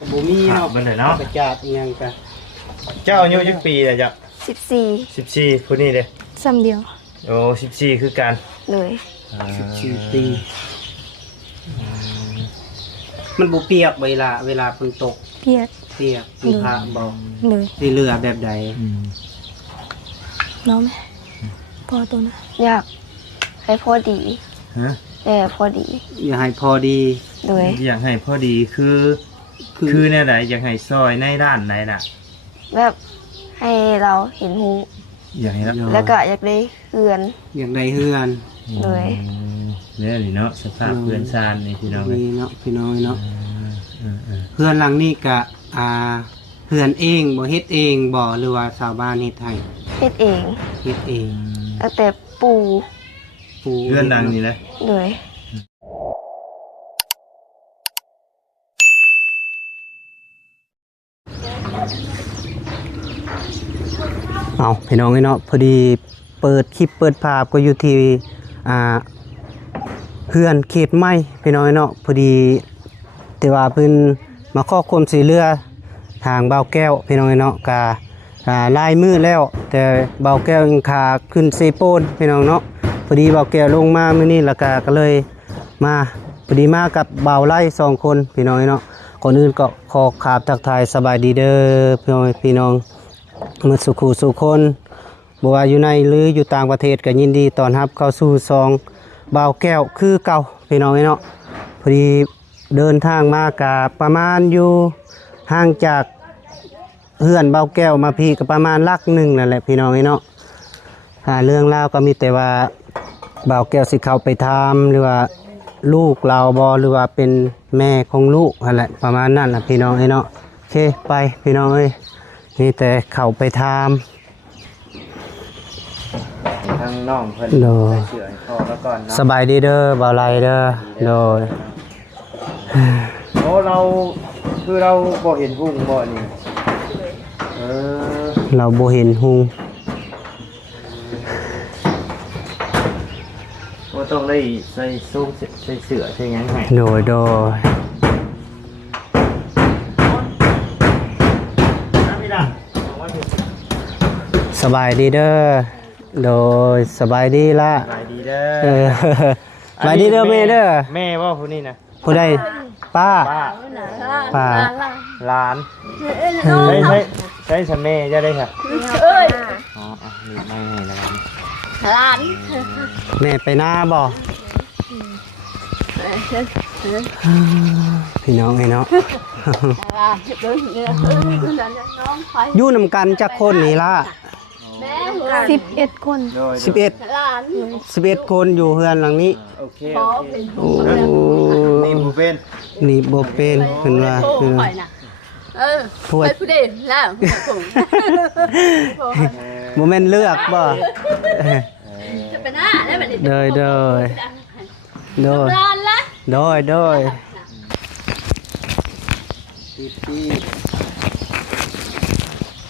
บ่มีเนาะ มันเลยเนาะ กระจาดอีหยังกะ เจ้าอายุจักปีเลยจ้ะ 14 ผู้นี้เด้ ซ้ำเดียว โอ้14คือกัน เลย 14 ปีมันบ่เปียกเวลาฝนตก เพียด เปียกมีผ้าบ่ เลย สิเรือแบบใด น้องไหมพอตัวนะ อยากให้พอดี ฮะ แต่พอดี อย่าให้พอดี โดย อยากให้พอดีคือแนวไหนอยากให้ซอยในด้านไหนน่ะ แบบให้เราเห็นหู อยากให้รับ แล้วก็อยากได้เฮือน อย่างใดเฮือน เลย เนี่ยนี่เนาะสภาพเพื่อนซานนี่พี่น้อง นี่เนาะพี่น้อยเนาะ อืม เฮือนหลังนี้ก็เฮือนเองบ่เฮ็ดเองบ่หรือว่าชาวบ้านเฮ็ดให้ เฮ็ดเอง เฮ็ดเอง ตั้งแต่ปู่ ปู่ เพื่อนดังนี่นะ เลย เอาพี่น้องเนาะพอดีเปิดคลิปเปิดภาพก็อยู่ที่เฮือนเขตใหม่พี่น้องเนาะพอดีแต่ว่าเพิ่นมาขอความช่วยเหลือทางเบาแก้วพี่น้องเนาะกาลายมือแล้ว แต่เบาแก้วยังขาขึ้นเซโปนพี่น้องเนาะพอดีเบาแก้วลงมามื้อนี้แล้วก็เลยมาพอดีมากับเบาไล่2คนพี่น้องเนาะก่อนอื่นก็ขอขาบทักทายสบายดีเด้อพี่น้องเมื่อสุขสุคนบ่ว่าอยู่ในหรืออยู่ต่างประเทศก็ยินดีต้อนรับเข้าสู่ซองเบาแก้วคือเก่าพี่น้องเนาะพอดีเดินทางมากะประมาณอยู่ห่างจากเฮือนเบาแก้วมาพี่ก็ประมาณลักหนึ่งนั่นแหละพี่น้องเนาะเรื่องราวก็มีแต่ว่าเบาแก้วสิเข้าไปถามหรือว่าลูกเราบ่หรือว่าเป็นแม่ของลูกนั่นแหละประมาณนั้นน่ะพี่น้องเนาะโอเคไปพี่น้องเอ้ยนี่แต่เข้าไปถาม ทางน้องเพิ่น โดย ใส่เสื้อให้คอแล้วก่อน ส เนาะ บายดีเด้อบ่าวไลเด้อโดย โอ้เราคือเราบ่เห็นหุ่งบ่นี่เออ เราบ่เห็นหุง บ่ต้องได้ใส่ซุ้มใส่เสื้อใส่หยังให้ โดยพี่ดังเอาไว้พี่ สบายดีเด้อโดยสบายดีละ สบายดีเด้ เอ อ อสบายดีเด้อแม่เด้อ แม่ว่าผู้นี้นะ ผู้ใดป้า ป้า ป้า หลาน เออ ใช่สแม่จะได้ค่ะอ๋อนี่ไม่ให้แล้วกัน แม่ไปหน้าบ่พี่น้องไอ้เนาะอยู่นำกันจักคนนี่ล่ะ 11 คน โดย 11คนอยู่เฮือนหลังนี้ โอเค โอ้ นี่บูเป็น นี่บ่เป็นเพิ่นว่าเพิ่นว่า ถ้วย ผู้เด่นแล้วผม บ่แม่นเลือกบ่ จะเป็นหน้าได้แบบนี้ โดยโดย ร้านละ โดย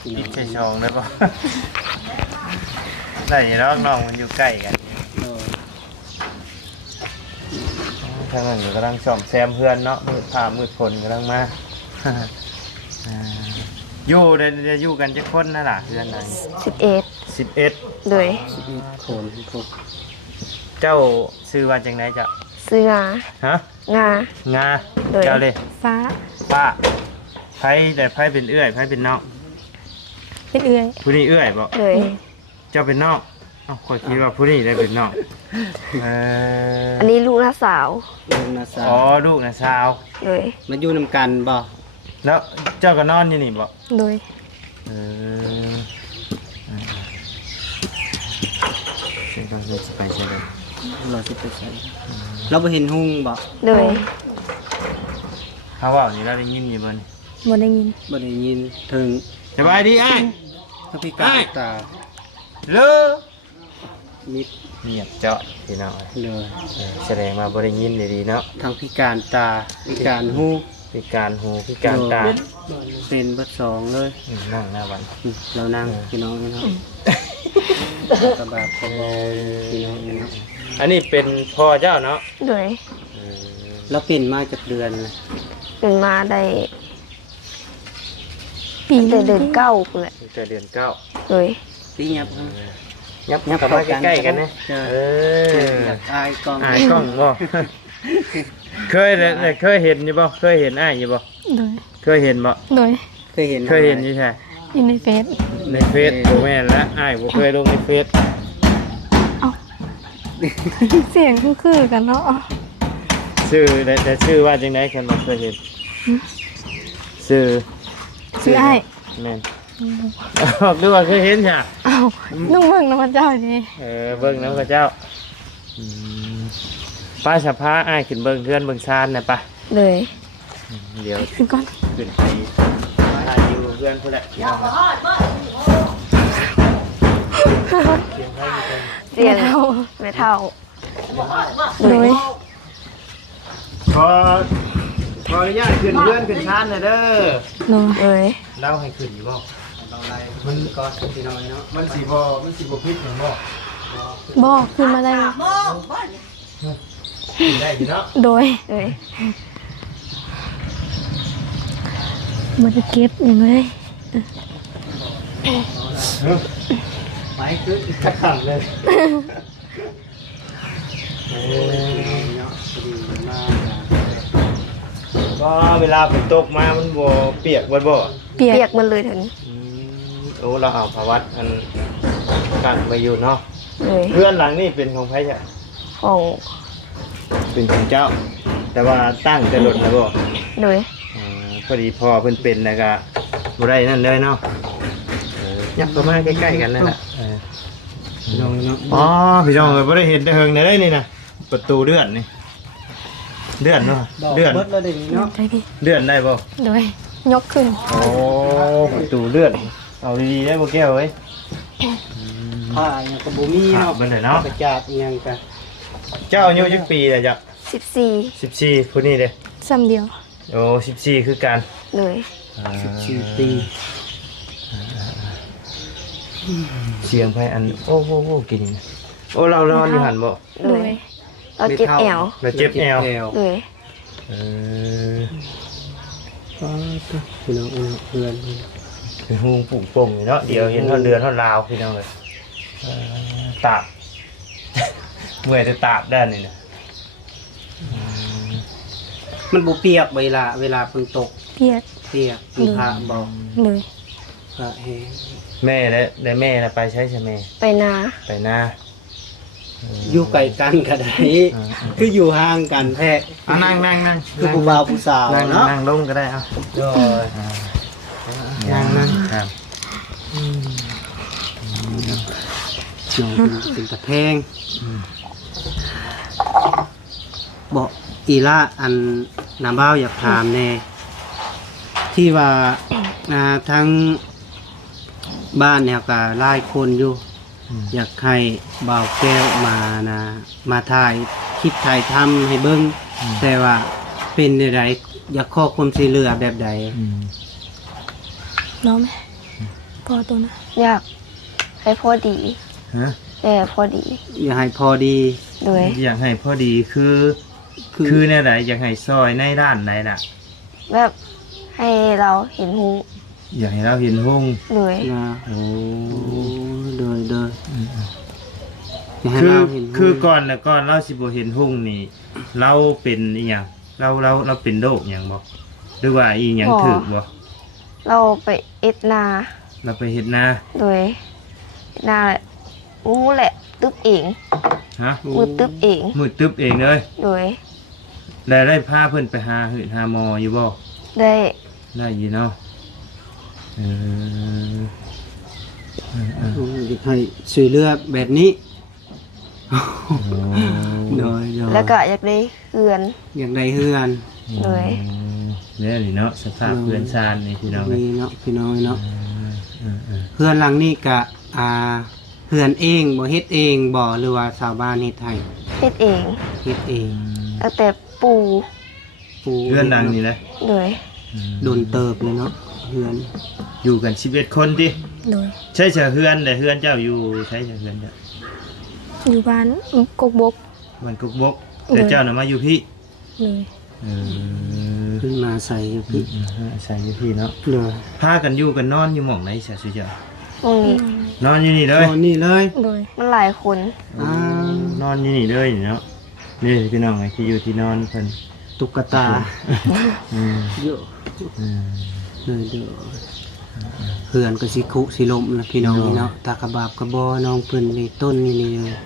อีกใช่ชองได้ปะได้แล้วน้องมันอยู่ใกล้กันทางนั้นอยู่กำลังซ่อมแซมเพื่อนเนาะมืดผ้ามืดฝนกำลังมาอยู่เดี๋ยวอยู่กันจะคนนั่นล่ะเพื่อนนั่น 11 11 โดย คนพวก เจ้าซื้อว่าจังไหนจ้ะ ซื้องา ฮะ งา งา โดย เจ้าเลย ฟ้า ป้าไผแต่ไผเป็นเอื้อยไผเป็นน้อง เป็นเอื้อย ผู้นี้เอื้อยบ่ โดย เจ้าเป็นน้องอ้าวข้อยคิดว่าผู้นี้ได้เป็นน้องอั อันนี้ลูกน้าสาว ลูกนะสา อ๋อ ว ลูกนะสาว โดย มาอยู่นำกันบ่ แล้วเจ้าก็นอนอยู่นี่บ่ โดย เออเดี๋ยวเราจะไปใช่ไหม เราสิไปใส่เราบ่เห็นหุงบ่ โดย เขาว่านี่เราได้ยินอยู่บ่นี่ บ่ได้ยิน บ่ได้ยินถึง สบายดีไอ้าย พระพิการตา เลิก มิด เงียบเจาะพี่น้อง เลย แสดงมาบ่ได้ยินดีๆเนาะ ทั้งพิการตาพิการหู พิการหูพิการตา เป็นเบิดสองเลย นั่งหน้าวัน เรานั่งพี่น้องเนาะกระบาดกระบอพี่น้องเนาะ อันนี้เป็นพ่อเจ้าเนาะ โดย เราเปลี่ยนมาจากเดือนนะ เป็นมาได้ ปี แต่เดือนเก้าเลย ตั้งแต่เดือนเก้า เลย ตียับ ยับเข้ามาใกล้ๆกันนะอายกล้อง อายกล้องบ่เคยเลยเคยเห็นอยู่บ่เคยเห็นอ้ายอยู่บ่ โดย เคยเห็นบ่ โดย เคยเห็น เคยเห็นอยู่ใช่ อยู่ในเฟซ ในเฟซบ่แม่นละอ้ายบ่เคยลงในเฟซ เสียงคือกันเนาะ ชื่อแต่ชื่อว่าจังได๋คันบ่เคยเห็นชื่อ ชื่อไอ้ แม่นดูว่าเคยเห็นจ้ะ อ้าวนุ่งเบิ่งน้ำมันเจ้าดี เบิ่งน้ำกระเจ้าป้าสะพาอ้ายขึ้นเบิ่งเพื่อนเบิ่งชานนะป่ะ เลย เดี๋ยว ขึ้นก่อน ขึ้นไปถ่ายอยู่เพื่อนเพื่อนแหละ เสียงไม่เท่า โดย ขออนุญาตขึ้นเพื่อนขึ้นชานหน่อยเด้อ โดย เลย เล่าให้ขึ้นอยู่บ่ มันก็พี่น้อยเนาะ มันสีบ่พิษหรือบ่ บอกขึ้นมาได้ ขึ้นได้อยู่เนาะ โดย เลย มันจะเก็บอย่างเลย ไปคือ ขัดขังเลย ก็เวลาฝนตกมามันบ่เปียกบ่บ่ เปีย เปีย ก กมันเลยถึง โอ้เราเอาภวัตอันกันมาอยู่เนาะ เลย เพื่อนหลังนี่เป็นของใครจ้ะ ของ เป็นของเจ้า แต่ว่าตั้งแต่รถนะบ่ เลย พอดีพ่อเพิ่นเป็นแล้วก็บ่ได้นั่นเลยเนาะยับเข้ามาใกล้ๆกันนั่นแหละ พี่น้องเนาะ อ๋อพี่น้องเอ้ยบ่ได้เห็นแต่เฮิงได้นี่นะประตูเลื่อนนี่เลื่อนเนาะ เดื เลื่ อ อน เบิดแล้วเดี๋ยวนี้เนาะ ได้ดิ เลื่อนได้บ่ โดยยกขึ้น โอ้ประตูเลื่อนเอาดีๆได้บ่แก้วเอ้ย ผ้าอย่างกับบ่มีเนาะ เบิ่นได้เนาะ กระจาดอีหยังกัน เจ้าอายุจักปีเลยจ้ะ 14 14ผู้นี้เด้ ซ้ำเดียว โอ้14คือกัน เลย 14 ปี เสียงไผอันโอ้โหกินโอ้เรานอนอยู่หั่นบ่ โด เลย ยเราเจ็บแอว เราเจ็บแอว เลย เออ พี่น้องเพื่อน เป็นหูปลูกป่งอยู่เนาะเดี๋ยวเห็นท่อนเดือนท่อนลาวพี่น้องเลยตาบ เมื่อยจะตาบด้านนี่นะ มันบ่เปียกเวลาฝนตก เปียก เปียกมีผ้าบ่ เลย ผ้าแห้ง แม่และแม่นะไปใช้ใช่ไหม ไปนา ไปหน้า อยู่ไกลกันก็ได้คืออยู่ห่างกันแท้ นั่ง คือผู้บ่าวผู้สาว นั่ง เนาะ นั่งลงก็ได้เอา โดย นั่ง ครับ น้องเป็นตะแพงบอกอีล่าอันน้ำบ้าวอยากถามแน่ที่ว่าทั้งบ้านเนี่ยก็หลายคนอยู่ อยากให้บ่าวแก้วมาถ่ายคลิปถ่ายทำให้เบิ้งแต่ว่าเป็นใดอยากขอความช่วยเหลือแบบใด น้องไหมพอตัวนะ อยากให้พอดี ฮะ แต่พอดี อยากให้พอดี เลย อยากให้พอดีคือในไหนอยากให้ซอยในด้านไหนน่ะ แบบให้เราเห็นหู อยากให้เราเห็นห้อง เลย นะ โอ้ โดยอยากให้ คือ เราเห็น คือก่อนแล้วก่อนเราสิบ่เห็นห้องนี่เราเป็นอีหยังเราเป็นโรคหยังบ่หรือว่าอีหยังถึกบ่ เราไปเอ็ดนา เราไปเฮ็ดนา โดยเอ็ดนาแหละงูแหละตึ๊บเอง ฮะ มือตึ๊บเอง มืดตึ๊บเองเลย โดย แล้วได้พาเพิ่นไปหาหืดหาหมออยู่บ่ ได้ ได้อยู่เนาะเออ อยากให้ช่วยเหลือแบบนี้โดย แล้วก็อยากได้เฮือน อยากได้เฮือน เลย เนี่ยนี่เนาะสภาพเพื่อนซานนี่พี่น้อง นี่เนาะพี่น้องเนาะ เออ เฮือนหลังนี้กะเฮือนเองบ่เฮ็ดเองบ่หรือว่าชาวบ้านเฮ็ดให้ เฮ็ดเอง เฮ็ดเอง ตั้งแต่ปู ปู เพื่อนดังนี่นะ เลย โดนเติบเลยเนาะเฮือน อยู่กัน11คนติ โดย ใช่เฉเฮือนแต่เฮือนเจ้าอยู่ใช่เฉเฮือนเจ้า อยู่บ้านกกบก มันกุกบกแต่เจ้าน่ะมาอยู่พี่ เลย เออ ขึ้นมาใส่อยู่พี่ ใส่อยู่พี่เนาะ โดย พากันอยู่กันนอนอยู่หม่องไหนซะสิจ้ะ ตรงนี้ นอนอยู่นี่เลย อ๋อนี่เลย โดย มันหลายคน นอนอยู่นี่เลยเนาะนี่พี่น้องไอ้ที่อยู่ที่นอนเพิ่น ตุ๊กตา อืม เยอะ อืม เลยเด้อเพื่อนก็สิคุสิลมนะพี่น้องนี่เนาะตากระบาบกระบอน้องเพิ่นนี่ต้นนี่เลย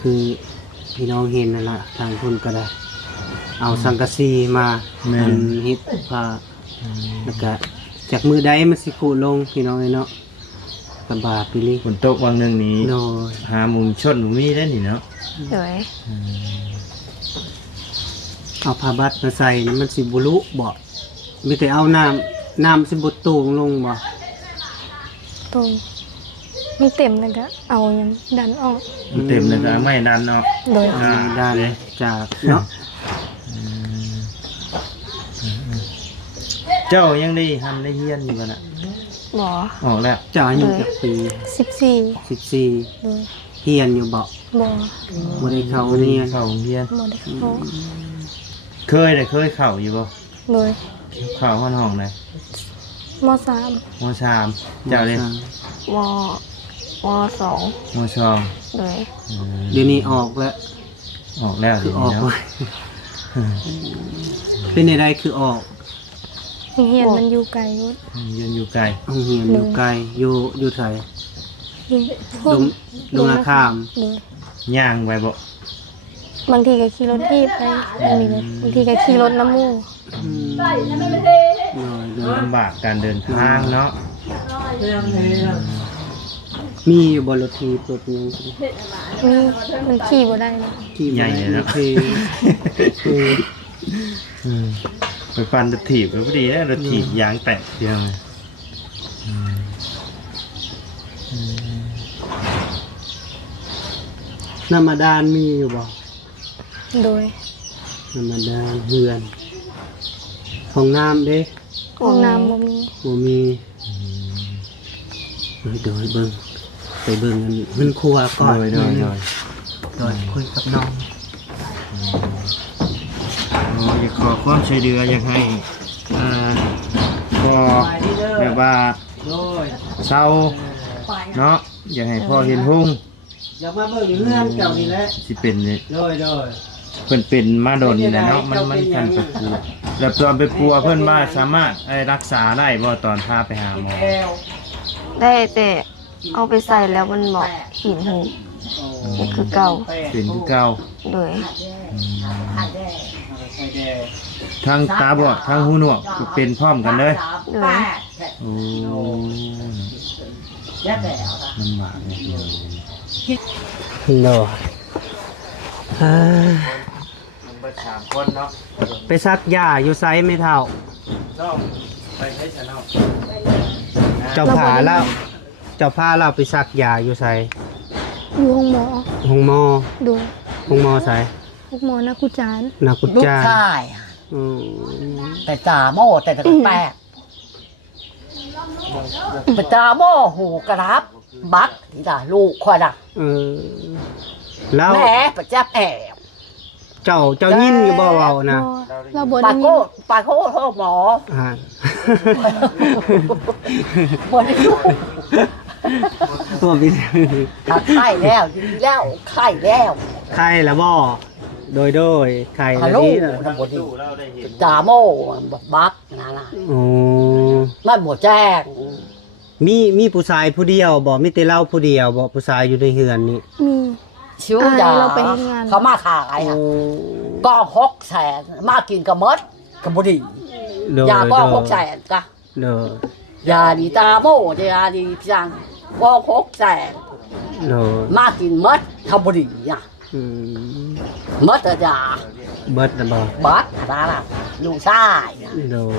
คือพี่น้องเห็นนั่นล่ะทางเพิ่นก็ได้ เอาสังกะสีมาอันเฮ็ดผ้าแล้วก็จากมือใดมันสิคุลงพี่น้องเนาะกระบาบพี่นี่ ฝนตกวันหนึงนี้ โดย หามุมชนมุมมีได้นี่เนาะ โดย เอาผ้าบัดมาใส่นี่มันสิบ่ลุบ่มีแต่เอาน้ำสิบ่โต่งลงบ่ ตรงมันเต็มแล้วก็เอายังดันออก มันเต็มเลยก็ไม่ดันเนาะ โดย ด้านจากเนาะ เจ้ายังได้ทำได้เฮียนอยู่กันอ่ะ หมอ ออกแล้ว เจ้าอายุจักปี 14 14 โดย เฮียนอยู่บ่ บ่ บ่ได้เข้าเรียน เข้าเฮียน บ่ได้เข้า เคยได้เคยเข้าอยู่บ่ โดย เข้าห้องเลย ม .3 มสามเจ้าเลย มมสอง มสอง โดย เดี๋ยวนี้ออกแล้ว ออกแล้ว คือ เดี๋ยว อ นี้ อก เนาะ เป็นใดๆคือออก เฮียนมันอยู่ไกลอยู่ ยืนอยู่ไกล โรงเรียนอยู่ไกลอยู่ไส อยู่ ดงนาข้าม โดย ย่างไปบ่ บางทีก็ขี่รถทีบไปมีรถบางทีก็ขี่รถน้ำหมู ลำบากการเดินทางเนาะ มีอยู่บนรถทีรถยัง มีมันขี่บ่ได้เลย ที่ ใหญ่เลยเนาะ ไปปั่นรถถีบก็พอดีนะรถถีบยางแตกเดียวเลย น้ำมาดานมีอยู่บ่ โดย น้ำมาดานเฮือนห้องน้ำเด้ ห้องน้ำบ่มี บ่มีเดี๋ยวให้เบิ่งไปเบิ่งมันครัวก่อน โดย โดยคุยกับน้อง อยากขอความช่วยเหลืออยากให้พ่อแบบว่าเศร้าเนาะอยากให้พ่อเห็นหุ่ง อยากมาเบิ่งเฮือนเจ้านี่แหละ สิเป็นนี่ โดย เพิ่นเป็นมาโดนนี่แหละเนาะมันกันไปปัวแล้วตอนไปปัวเพิ่นมาสามารถรักษาได้บ่ตอนพาไปหาหมอ ได้แต่เอาไปใส่แล้วมันเหมาะหินหูนี่คือเก่า เป็นคือเก่า โดย ทั้งตาบอดทั้งหูหนวกเป็นพร้อมกันเลย โดย โอ้ลำบากเลย โดย มันเบิด3คนเนาะ ไปซักหญ้าอยู่ไซไม่เท่า น้องไปให้ฉันเนาะ เจ้าพาเราไปซักหญ้าอยู่ไซ อยู่ห้องหมอ ห้องหมอ โดย ห้องหมอไซ ห้องหมอนักกุจาร นักกุ ลูก จา ชายอะ อืม แต่จ่าโม่แต่แปลกแต่จ่าโม่หูกระดับบักที่ด่าลูกคอยด่า เออแล้ว แม่ประจับแอบ เจ้ายินอยู่บ่เว้านะ เราบ่ ปา ได้ โก้ ยิน ปาโก้โทษหมอ อ่า บ่ได้ลูก ตัวพี่ ถ้าไข้แล้วดีแล้วไข้แล้ว ใครละบ่โดยใคร ฮั ละ ลโหล นี่น่ะ ทำบ่ดี เราได้เห็น จ่าโม่บักนั่นน่ะ โอ้ มันบ่แจ้ง มีผู้ชายผู้เดียวบ่มีแต่เราผู้เดียวบ่ผู้ชายอยู่ในเฮือนนี่ มี ชิวยา เราไปเฮ็ดงาน เขามาขาย โอ้ อะก็600,000มากินกับมดกับบ่ดี โดย ยาก็ โดย 600,000กะ โดย ยาดีตาโม่ยาดีพี่จังก็600,000 โดย มากินมดทำบ่ดีอ่ะ อืม มดอะยา เบิดนะบ่ บัดอะไรล่ะลูกชายอะ โดย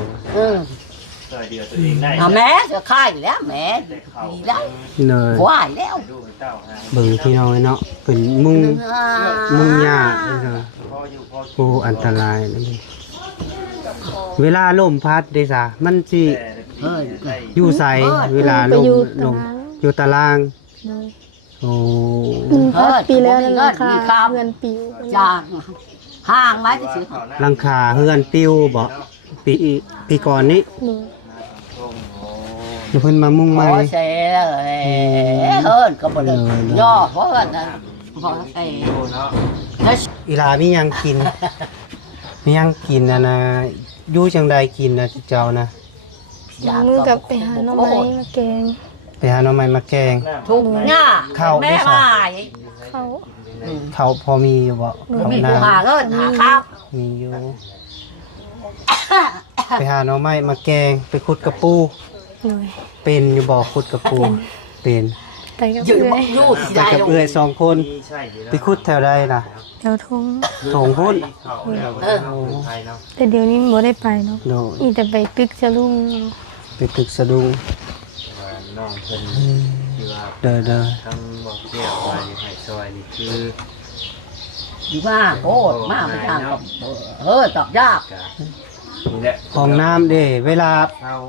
ต่อยเดียวตัวเองได้ แม่จะค่ายแล้วแม่ดีแล้ว โดย วายแล้ว ดูเต้าหา เบิ่งพี่น้อยเนาะเป็นมุ่งยากเนาะ พ่ออยู่พ่อ โอ้อันตรายนั่นเองเวลาลมพัดเด้ซะมันสิ ได้ อยู่ไสเวลาล ไป ม อยู่ ล ตาม ราง อยู่ตาราง โดย โอ้ มันพัดปีแล้วนั่นแหละค่ะเงินปิว จาง ห่างไว้ที่ซื้อ หลังคาเฮือนปิ้วบ่ปีก่อนนี้ โดย เดี๋ยวเพิ่นมามุ่ง ข ใหม่ อเสเฮิร์นก็บ่ได้ย่อเพราะเฮิร์นนะพอเส อีหลามีหยังกิน มีหยังกินนะอยู่จังใดกินนะเจ้านะ มือกับไปหาหน่อไม้มาแกง ไปหาหน่อไม้มาแกง ทุกหน้า เข้า แม่ ได้ มา เขา เขาพอมีอยู่บ่เขา มี นา ผู้หาเลิศหาครับ มีอยู่ ไปหาหน่อไม้มาแกง ไปขุดกระปู โดย เป็นอยู่บ่ขุดกระปู เป็น ไปกับ ยืน เพื่อ ม น ยู่ที่ ไป ใด กับเอื้อยสองคน ไปขุดแถวใดน่ะ แถวทุ่ง ถงพุ่น แต่เดี๋ยวนี้บ่ได้ไปเนาะ โดย อีแต่ไปตึกสะลุง ไปตึกสะดุง น้องเพิ่นคือว่า เด้อ ทั้งบอกเกี่ยวว่าอยู่ให้ซอยนี่คือ ดีมากโคตรมากไม่ทางกับตอบยาก นี่แหละ ๆของน้ำเด้เวลา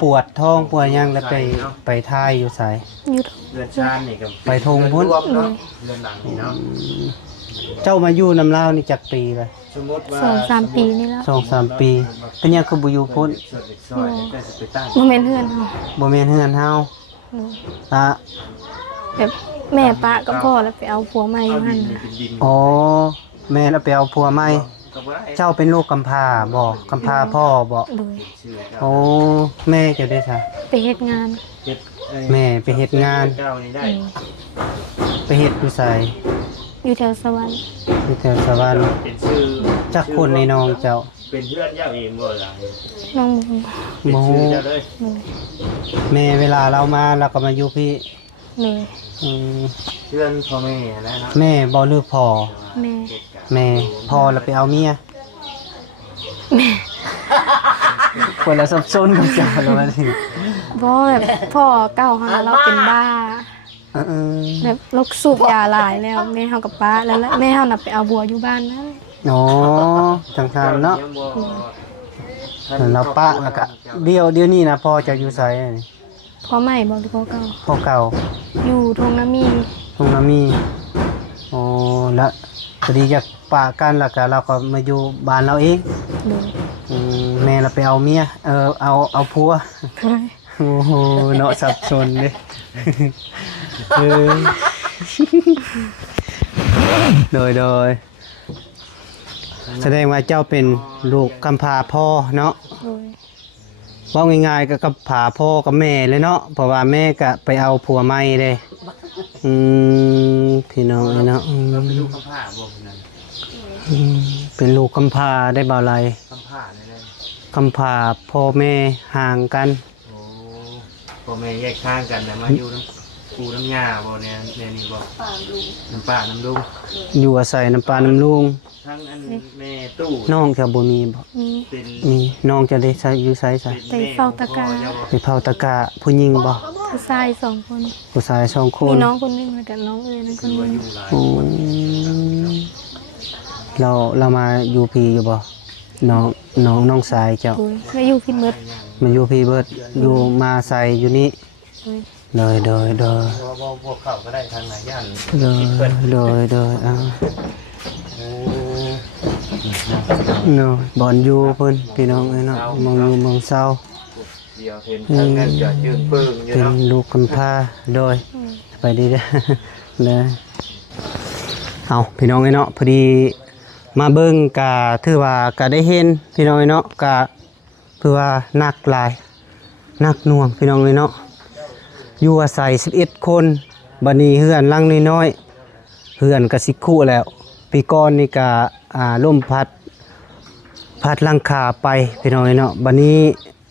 ปวดท้องปวดหยังแล้วไปท่ายอยู่ไส อยู่ เรือนชานนี่ก็ ไปทงพุ่น รวมเนาะเรือนหลังนี่เนาะ เจ้ามาอยู่น้ำลาวนี่จักปีเลย สมมุติว่า 2-3 ปีนี่แล้ว 2-3 ปีเป็นหยังคือบ่อยู่พุ่น ซอยนี่ก็สิไปตั้ง บ่แม่นเฮือนเฮา บ่แม่นเฮือนเฮา โดย ละ แบบแม่ป้ากับพ่อแล้วไปเอาผัวใหม่อยู่หั่นน่ะ เป็นดิน อ๋อแม่แล้วไปเอาผัวใหม่ ก็บ่ได้ เจ้าเป็นลูกกำพร้าบ่กำพร้าพ่อบ่ โดย ชื่อ โอ้แม่เจะได้ซะ ไปเฮ็ดงาน เจ็ด แม่ไปเฮ็ดงาน เก้านี่ได้ ไปเฮ็ดอยู่ไส อยู่แถวสวรรค์ อยู่แถวสวรรค์ เป็นชื่อ จักคนในน้องเจ้า เป็นเพื่อนเจ้าเองบ่ล่ะ น้องบุญ เป็น บ่ ชื่อเจ้าเลย โดย แม่เวลาเรามาเราก็มาอยู่พี่ โดย อืม เพื่อนพ่อแม่นะเนาะ แม่บ่หรือพ่อ แม่ แม่พ่อแล้วไปเอาเมียคนละสับสนกันจ้าแล้วมาถึง บ่แบบพ่อเก่าเฮาเราเป็นบ้า เออ แบบลูกสูบยาหลายแล้วแม่เฮากับป้าแล้วแม่เฮาน่ะไปเอาบัวอยู่บ้านนั้น อ๋อจังทานเนาะ ยังบ่ เราปะแล้วก็เดี๋ยวนี้นะพ่อจะอยู่ไสนี่ พ่อใหม่บ่หรือพ่อเก่า พ่อเก่า อยู่ทงน้ำมี ตรงนั้นมีอ๋อแล้วพอดีจากปะกันแล้วก็เราก็มาอยู่บ้านเราเอง โดย แม่เราไปเอาเมียเอาผัวโอ้โหเนาะสับสนเลยเออโดยแสดงว่าเจ้าเป็นลูกกำพร้าพ่อเนาะ โดย ว่าง่ายๆก็กำพร้าพ่อกับแม่เลยเนาะเพราะว่าแม่ก็ไปเอาผัวใหม่เลยพี่น้องเนาะ ลูกกำพร้าบ่คนนั้น เป็นลูกกำพร้าได้เบาไร กำพร้าเลยนะ กำพร้าพ่อแม่ห่างกัน โอ้พ่อแม่แยกทางกันนะมาอยู่น้ำปูน้ำยาบ่เนี่ยนี่บ่น้ำป่าน้ำลุง อยู่อาศัยน้ำปลาน้ำลุง ทั้งอันแม่ตู้ น้องแถวบ่มีบ่ มี เป็น มีน้องจะได้ใช้อยู่ไสซะ ไปเฝ้าตะกร้า ไปเผาตะกะผู้หญิงบ่ ผู้ชาย2 คน ผู้ชาย2 คน มีน้องคนหนึงแล้วก็น้องเอ้ยนั่นคนหนึง อืมเรามาอยู่พี่อยู่บ่น้องสายเจ้า โดยไม่อยู่พินเบิด มาอยู่พี่เบิดอยู่มาใส่อยู่นี่ โดย โดย พวกเขาก็ได้ทางไหนย่าน อ่าเนาะบ่อนอยู่เพิ่นพี่น้องเอ้ยเนาะมองอยู่มองเศร้า เดียวเห็นทางนั้นจะยืนปึ้งอยู่ เป็น เนาะ ลูกกำพร้าโดยไปดีเด้อ เลยเอาพี่น้องเอ้ยเนาะพอดีมาเบิ่งกะถือว่ากะได้เห็นพี่น้องเอ้ยเนาะกะเพื่อว่านักหลายนักหน่วงพี่น้องเอ้ยเนาะอยู่อาศัย11 คนบัดนี้เฮือนหลังน้อยๆเฮือนก็สิคุแล้วปีก่อนนี่ก็ลมพัดหลังคาไปพี่น้องเอ้ยเนาะบัดนี้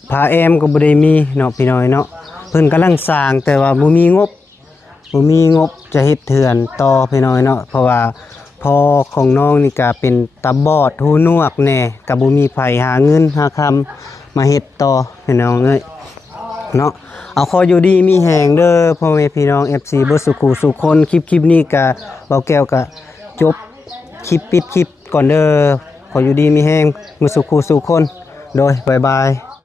ผาแอมก็บ่ได้มีเนาะพี่น้องเอ้ยเนาะเพิ่นกำลังสร้างแต่ว่าบ่มีงบจะเฮ็ดเถื่อนต่อพี่น้องเอ้ยเนาะเพราะว่าพ่อของน้องนี่ก็เป็นตาบอดหูหนวกแน่ก็บ่มีไผหาเงินหาคำมาเฮ็ดต่อพี่น้องเอ้ยเนาะเอาขออยู่ดีมีแหงเด้อพ่อแม่พี่น้อง FC บ่สุขุสุคนคลิปนี้ก็เบาแก้วก็จบคลิปปิดคลิปก่อนเด้อขออยู่ดีมีแหงมือสุขุสุคนโดยบ๊ายบาย